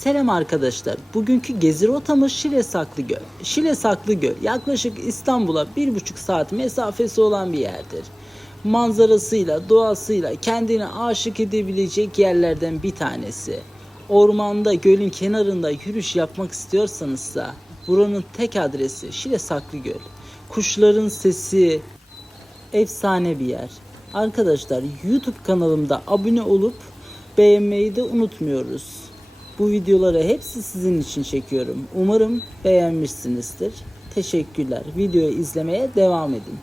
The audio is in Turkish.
Selam arkadaşlar. Bugünkü gezi rotamız Şile Saklıgöl. Şile Saklıgöl yaklaşık İstanbul'a bir buçuk saat mesafesi olan bir yerdir. Manzarasıyla, doğasıyla kendini aşık edebilecek yerlerden bir tanesi. Ormanda, gölün kenarında yürüyüş yapmak istiyorsanız da buranın tek adresi Şile Saklıgöl. Kuşların sesi, efsane bir yer. Arkadaşlar YouTube kanalımda abone olup beğenmeyi de unutmuyoruz. Bu videoları hepsi sizin için çekiyorum. Umarım beğenmişsinizdir. Teşekkürler. Videoyu izlemeye devam edin.